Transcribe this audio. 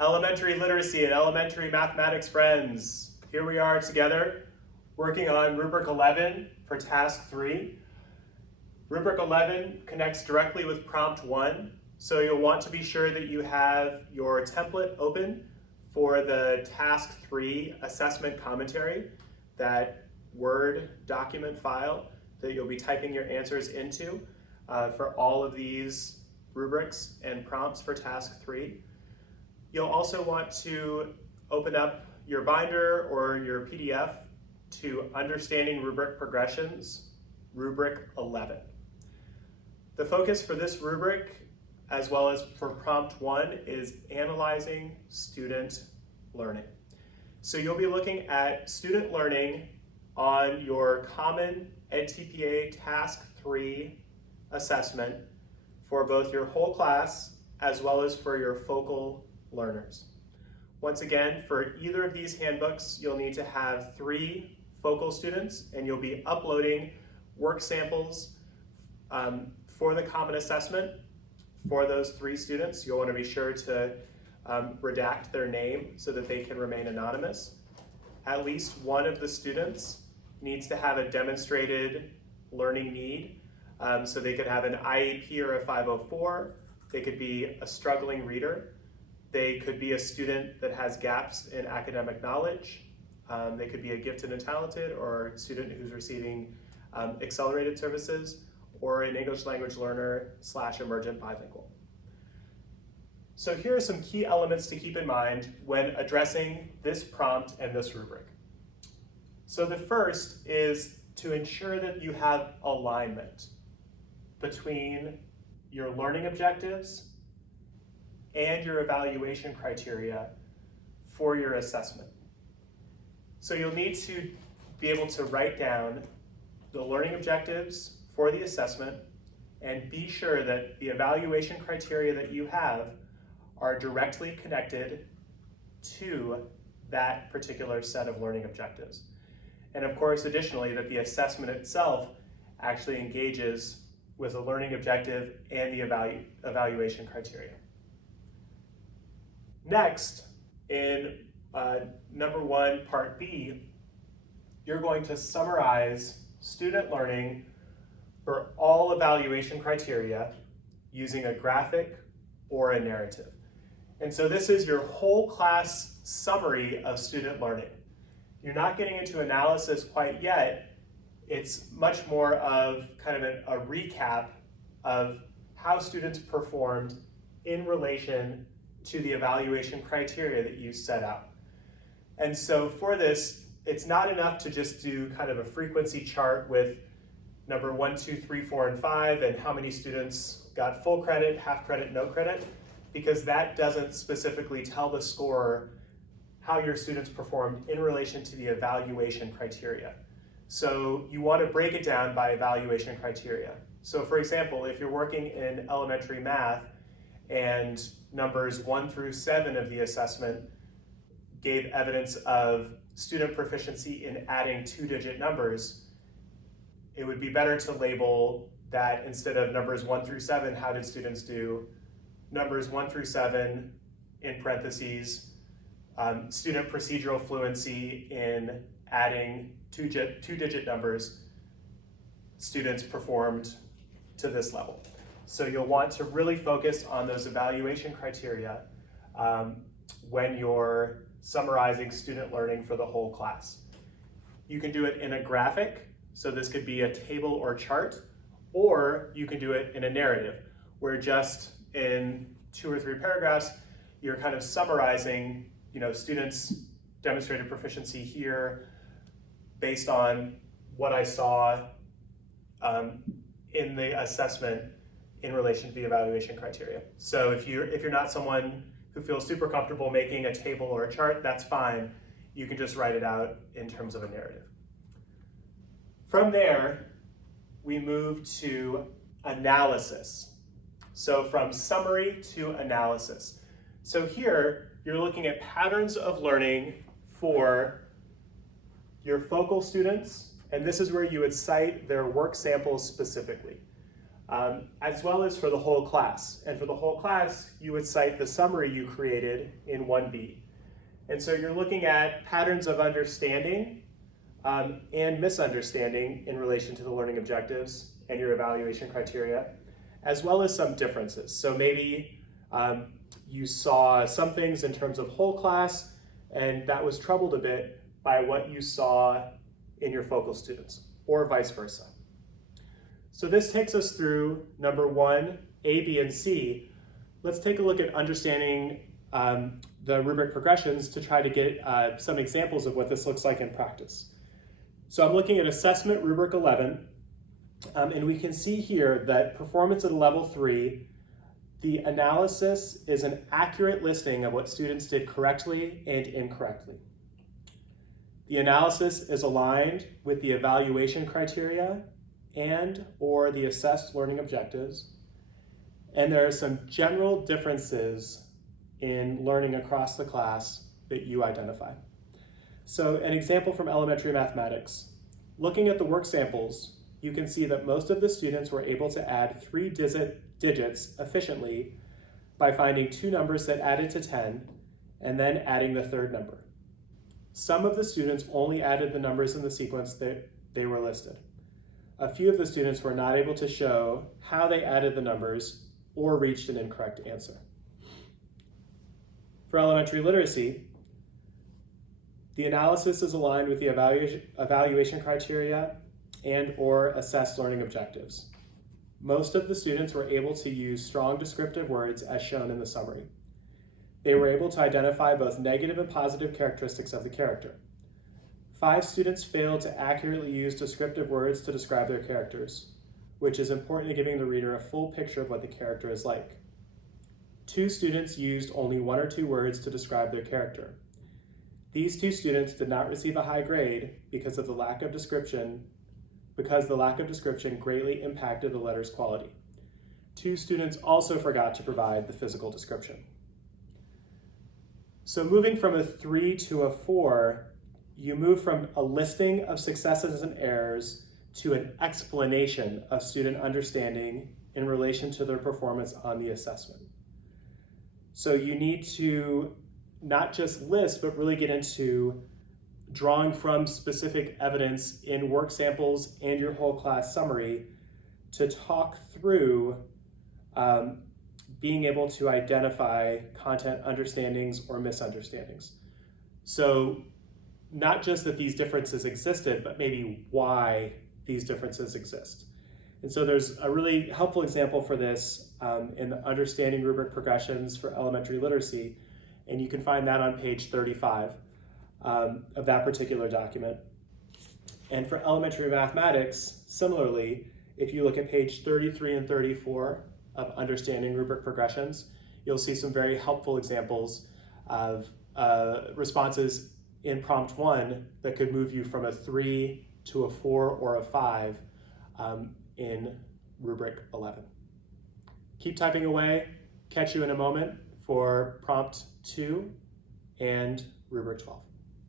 Elementary literacy and elementary mathematics friends. Here we are together working on Rubric 11 for task 3. Rubric 11 connects directly with prompt 1, so you'll want to be sure that you have your template open for the task 3 assessment commentary, that Word document file that you'll be typing your answers into for all of these rubrics and prompts for task 3. You'll also want to open up your binder or your PDF to Understanding Rubric Progressions, Rubric 11. The focus for this rubric, as well as for prompt 1, is analyzing student learning. So you'll be looking at student learning on your Common EdTPA Task 3 assessment for both your whole class as well as for your focal learners. Once again, for either of these handbooks, you'll need to have 3 focal students, and you'll be uploading work samples for the common assessment for those 3 students. You'll want to be sure to redact their name so that they can remain anonymous. At least one of the students needs to have a demonstrated learning need. So they could have an IEP or a 504. They could be a struggling reader. They could be a student that has gaps in academic knowledge. They could be a gifted and talented, or a student who's receiving accelerated services, or an English language learner / emergent bilingual. So here are some key elements to keep in mind when addressing this prompt and this rubric. So the first is to ensure that you have alignment between your learning objectives and your evaluation criteria for your assessment. So you'll need to be able to write down the learning objectives for the assessment and be sure that the evaluation criteria that you have are directly connected to that particular set of learning objectives. And of course, additionally, that the assessment itself actually engages with a learning objective and the evaluation criteria. Next, in number 1, part B, you're going to summarize student learning for all evaluation criteria using a graphic or a narrative. And so this is your whole class summary of student learning. You're not getting into analysis quite yet. It's much more of kind of a recap of how students performed in relation to the evaluation criteria that you set out. And so for this, it's not enough to just do kind of a frequency chart with number 1, 2, 3, 4, and 5, and how many students got full credit, half credit, no credit, because that doesn't specifically tell the scorer how your students performed in relation to the evaluation criteria. So you want to break it down by evaluation criteria. So for example, if you're working in elementary math and numbers 1 through 7 of the assessment gave evidence of student proficiency in adding 2-digit numbers, it would be better to label that instead of numbers 1 through 7, how did students do, numbers 1 through 7, in parentheses, student procedural fluency in adding 2-digit numbers, students performed to this level. So you'll want to really focus on those evaluation criteria when you're summarizing student learning for the whole class. You can do it in a graphic, so this could be a table or chart, or you can do it in a narrative, where just in 2 or 3 paragraphs, you're kind of summarizing, students demonstrated proficiency here based on what I saw in the assessment in relation to the evaluation criteria. So if you're not someone who feels super comfortable making a table or a chart, that's fine. You can just write it out in terms of a narrative. From there, we move to analysis. So from summary to analysis. So here, you're looking at patterns of learning for your focal students, and this is where you would cite their work samples specifically. as well as for the whole class. And for the whole class, you would cite the summary you created in 1B. And so you're looking at patterns of understanding and misunderstanding in relation to the learning objectives and your evaluation criteria, as well as some differences. So maybe you saw some things in terms of whole class, and that was troubled a bit by what you saw in your focal students, or vice versa. So this takes us through number 1, A, B, and C. Let's take a look at understanding the rubric progressions to try to get some examples of what this looks like in practice. So I'm looking at assessment rubric 11, and we can see here that performance at a level 3, the analysis is an accurate listing of what students did correctly and incorrectly. The analysis is aligned with the evaluation criteria and or the assessed learning objectives, and there are some general differences in learning across the class that you identify. So an example from elementary mathematics. Looking at the work samples, you can see that most of the students were able to add 3 digits efficiently by finding 2 numbers that added to 10 and then adding the third number. Some of the students only added the numbers in the sequence that they were listed. A few of the students were not able to show how they added the numbers or reached an incorrect answer. For elementary literacy, the analysis is aligned with the evaluation criteria and or assessed learning objectives. Most of the students were able to use strong descriptive words as shown in the summary. They were able to identify both negative and positive characteristics of the character. 5 students failed to accurately use descriptive words to describe their characters, which is important in giving the reader a full picture of what the character is like. 2 students used only 1 or 2 words to describe their character. These 2 students did not receive a high grade because the lack of description greatly impacted the letter's quality. 2 students also forgot to provide the physical description. So moving from a 3 to a 4, you move from a listing of successes and errors to an explanation of student understanding in relation to their performance on the assessment. So you need to not just list, but really get into drawing from specific evidence in work samples and your whole class summary to talk through being able to identify content understandings or misunderstandings. So not just that these differences existed, but maybe why these differences exist. And so there's a really helpful example for this in the understanding rubric progressions for elementary literacy, and you can find that on page 35 of that particular document. And for elementary mathematics, similarly, if you look at page 33 and 34 of understanding rubric progressions, you'll see some very helpful examples of responses in prompt 1 that could move you from a 3 to a 4 or a 5 in rubric 11. Keep typing away. Catch you in a moment for prompt 2 and rubric 12.